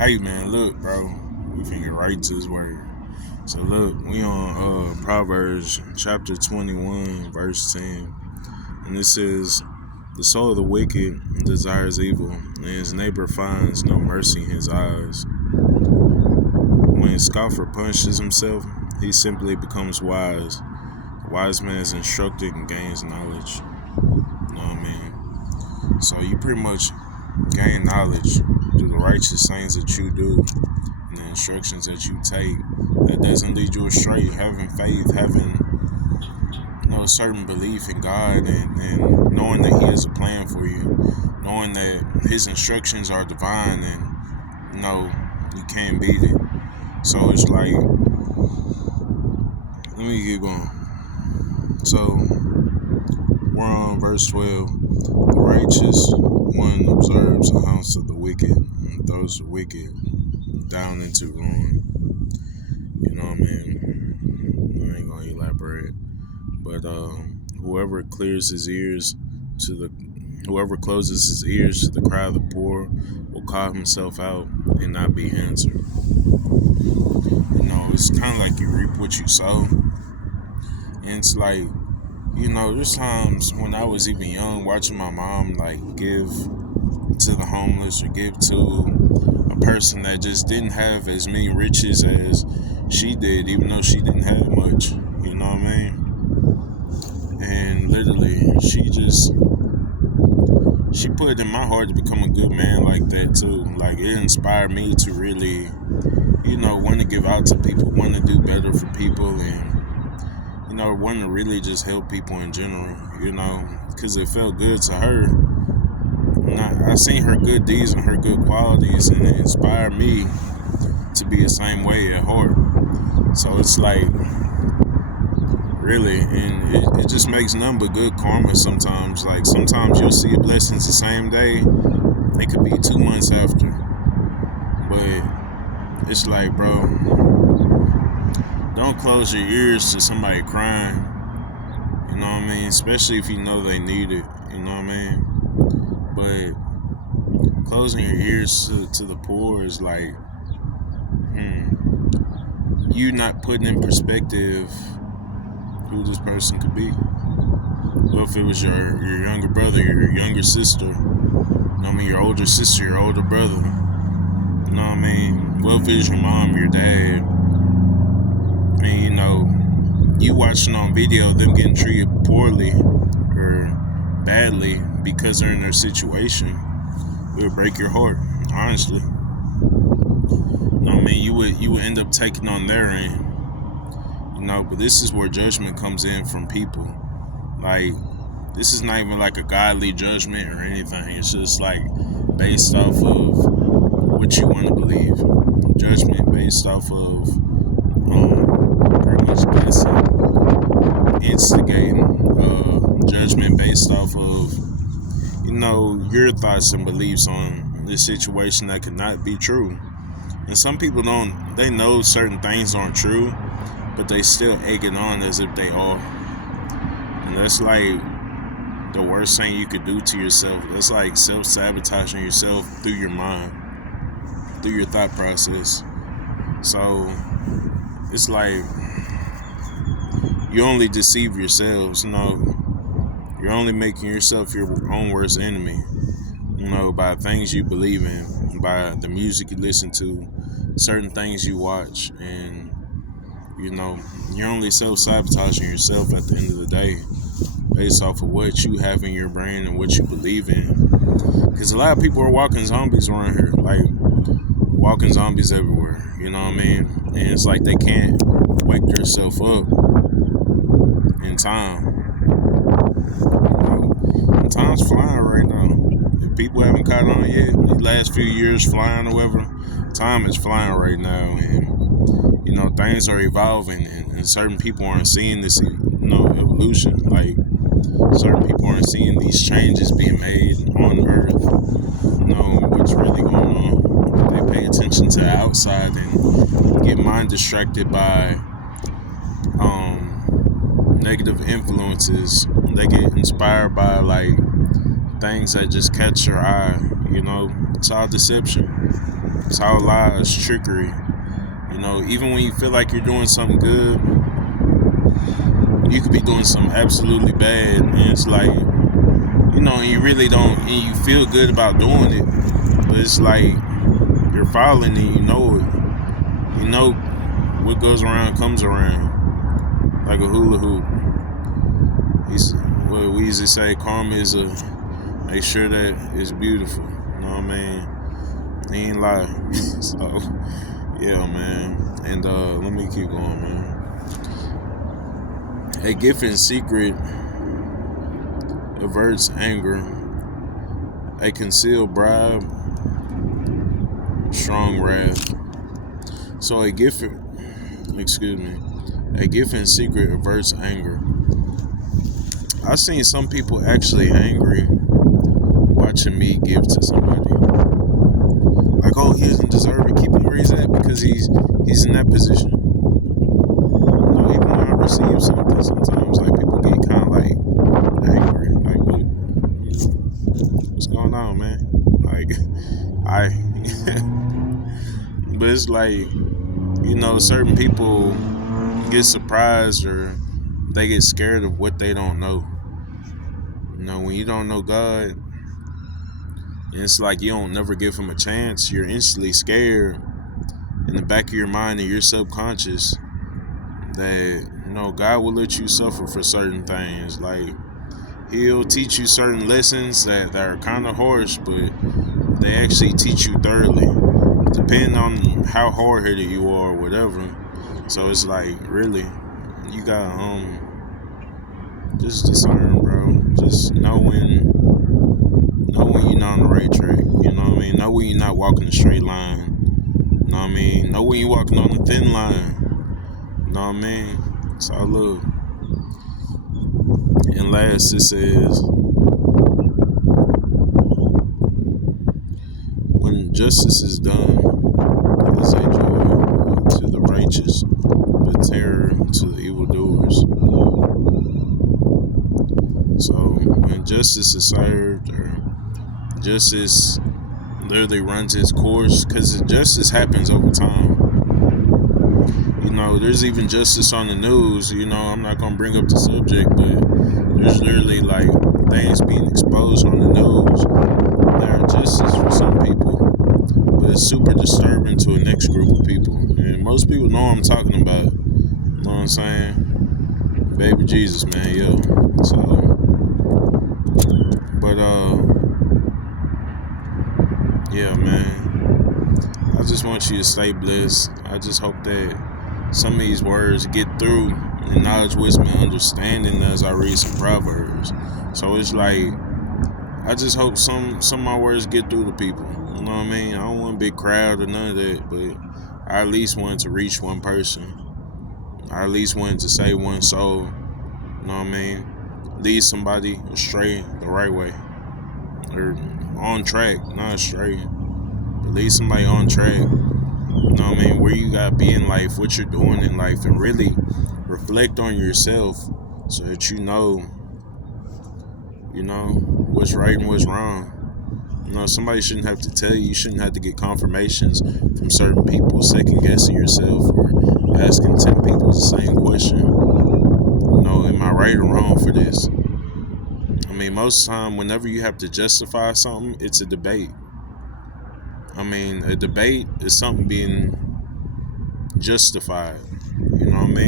Hey man, look, bro, we finna get right to his word. So look, we on Proverbs chapter 21, verse 10. And it says, the soul of the wicked desires evil, and his neighbor finds no mercy in his eyes. When a scoffer punishes himself, he simply becomes wise. A wise man is instructed and gains knowledge. You know what I mean? So you pretty much gain knowledge through the righteous things that you do and the instructions that you take that doesn't lead you astray. Having faith, having a certain belief in God, and knowing that He has a plan for you, knowing that His instructions are divine, and you can't beat it. So it's like, let me get going. So we're on verse 12. The righteous one observes the house of the wicked and throws the wicked down into ruin. You know what I mean? I ain't gonna elaborate. But whoever closes his ears to the cry of the poor will call himself out and not be answered. It's kind of like you reap what you sow. And it's like, there's times when I was even young watching my mom like give to the homeless or give to a person that just didn't have as many riches as she did, even though she didn't have much. You know what I mean? And literally, she put it in my heart to become a good man like that too. Like, it inspired me to really, want to give out to people, want to do better for people, and want to really just help people in general. Because it felt good to her. I seen her good deeds and her good qualities, and it inspired me to be the same way at heart. So it's like, really, and it just makes nothing but good karma sometimes. Like, sometimes you'll see blessings the same day. It could be 2 months after. But it's like, bro, don't close your ears to somebody crying. You know what I mean? Especially if you know they need it. You know what I mean? But closing your ears to the poor is like, you not putting in perspective who this person could be. Well, if it was your younger brother, your younger sister, your older sister, your older brother, you know what I mean? Well, if it was your mom, your dad, you watching on video them getting treated poorly or badly because they're in their situation, it would break your heart, honestly. You would end up taking on their end. But this is where judgment comes in from people. Like, this is not even like a godly judgment or anything. It's just like based off of what you want to believe. Judgment based off of pretty much guessing, instigating. Judgment based off of your thoughts and beliefs on this situation that could not be true. And some people they know certain things aren't true, but they still egg it on as if they are. And that's like the worst thing you could do to yourself. That's like self-sabotaging yourself through your mind, through your thought process. So it's like you only deceive yourselves. You're only making yourself your own worst enemy. By things you believe in, by the music you listen to, certain things you watch, and you're only self-sabotaging yourself at the end of the day based off of what you have in your brain and what you believe in. Because a lot of people are walking zombies around here, like walking zombies everywhere, you know what I mean? And it's like they can't wake themselves up in time. And time's flying right now. If people haven't caught on yet, the last few years flying or whatever, time is flying right now, and things are evolving, and certain people aren't seeing this, evolution. Like, certain people aren't seeing these changes being made on Earth. What's really going on. They pay attention to the outside and get mind distracted by negative influences. They get inspired by like things that just catch your eye. It's all deception. It's all lies, trickery. Even when you feel like you're doing something good, you could be doing something absolutely bad, and it's like, and you really don't, and you feel good about doing it, but it's like you're falling and you know it. What goes around comes around, like a hula hoop. What Weezy say, karma is make sure that it's beautiful. You know what I mean? He ain't lie. So, yeah, man. And let me keep going, man. A gift in secret averts anger. A concealed bribe, strong wrath. So a gift in secret averts anger. I've seen some people actually angry watching me give to somebody. Like, oh, he doesn't deserve it. Keep him where he's at because he's in that position. Even when I receive something, sometimes like people get kind of like angry. Like, what's going on, man? Like, but it's like, certain people get surprised or they get scared of what they don't know. When you don't know God, and it's like you don't never give him a chance, you're instantly scared in the back of your mind and your subconscious that, God will let you suffer for certain things. Like, he'll teach you certain lessons that are kind of harsh, but they actually teach you thoroughly, depending on how hard-headed you are or whatever. So it's like, really, you got just discern, bro. Just know when you're not on the right track. You know what I mean? Know when you're not walking a straight line. You know what I mean? Know when you're walking on a thin line. You know what I mean? It's all love. And last, it says, when justice is done, it is a joy to the righteous, but terror to the evildoers. So when justice is served, or justice literally runs its course, because justice happens over time. There's even justice on the news. I'm not going to bring up the subject, but there's literally like things being exposed on the news that are justice for some people, but it's super disturbing to a next group of people. And most people know what I'm talking about. You know what I'm saying? Baby Jesus, man, yo. So, but yeah, man. I just want you to stay blessed. I just hope that some of these words get through in knowledge, wisdom, and understanding as I read some Proverbs. So it's like, I just hope some of my words get through to people. You know what I mean? I don't want a big crowd or none of that, but I at least wanted to reach one person. I at least wanted to save one soul. You know what I mean? Lead somebody astray the right way. Or on track, not astray. But lead somebody on track. You know what I mean? Where you gotta be in life, what you're doing in life, and really reflect on yourself so that you know what's right and what's wrong. Somebody shouldn't have to tell you. You shouldn't have to get confirmations from certain people, second guessing yourself or asking 10 people the same question. Am I right or wrong for this? I mean, most of the time, whenever you have to justify something, it's a debate. I mean, a debate is something being justified. You know what I mean?